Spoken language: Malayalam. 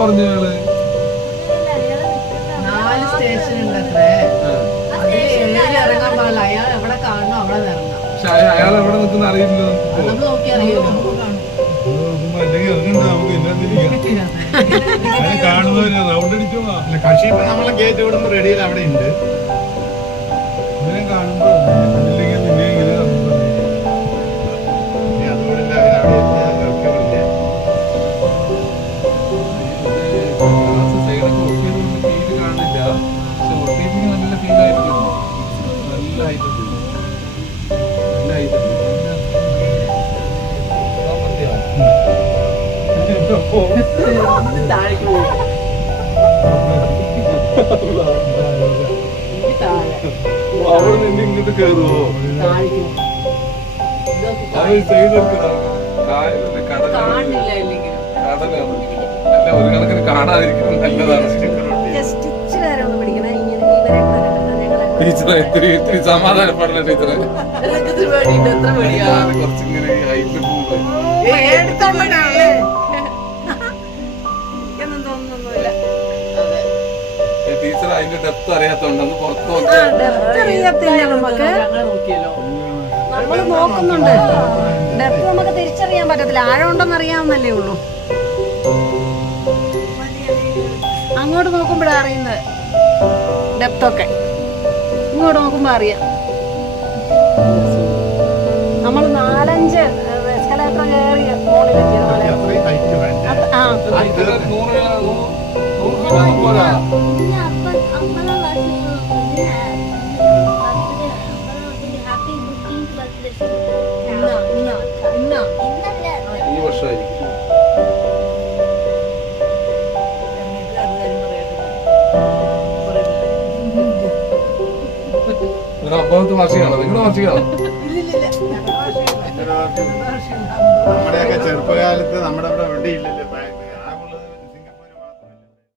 പറഞ്ഞു 4 സ്റ്റേഷൻ ഉണ്ട് അത്രേ. ഇറങ്ങാൻ പാടില്ല. അയാൾ എവിടെ കാണണോ അവിടെ ഇറങ്ങാം. പക്ഷെ അയാൾ എവിടെ നിൽക്കുന്ന അറിയില്ലോ. നമുക്ക് നോക്കി അറിയാലോ. കക്ഷി ഇപ്പൊ നമ്മളെ ഗേറ്റ് വിടുമ്പോ റെഡിയിൽ അവിടെ ഉണ്ട്. കാണുമ്പോ അവിടെ നിന്ന് ഇങ്ങോട്ട് കേറുവോ? കടലാണ്. അല്ല, ഒരു കണക്കിന് കാണാതിരിക്കുന്നത് നല്ലതാണ്. ടീച്ചറെ ഇത്തിരി സമാധാനപ്പെടണ ടീച്ചറെ. കുറച്ചിങ്ങനെ ഹൈറ്റ് പോകുമ്പോ ടീച്ചർ അതിന്റെ ഡെപ്ത് അറിയാത്തോണ്ടെന്ന് പുറത്ത് നമ്മള് നോക്കുന്നുണ്ട്. ഡെപ്ത് നമുക്ക് തിരിച്ചറിയാൻ പറ്റത്തില്ല. ആഴമുണ്ടെന്ന് അറിയാവുന്നല്ലേ ഉള്ളൂ. അങ്ങോട്ട് നോക്കുമ്പോഴാണ് അറിയുന്നത് ഡെപ്തൊക്കെ. ഇങ്ങോട്ട് നോക്കുമ്പോ അറിയാം. നമ്മൾ 4-5 എസ്കലേറ്റർ കയറി മോളിലെത്തി. ഈ വർഷമായിരിക്കും. അമ്പത് വാർഷികമാണോ? നിങ്ങളുടെ വാർഷികമാണോ? നമ്മുടെയൊക്കെ ചെറുപ്പകാലത്ത് നമ്മുടെ അവിടെ എവിടെ ഇല്ലല്ലോ.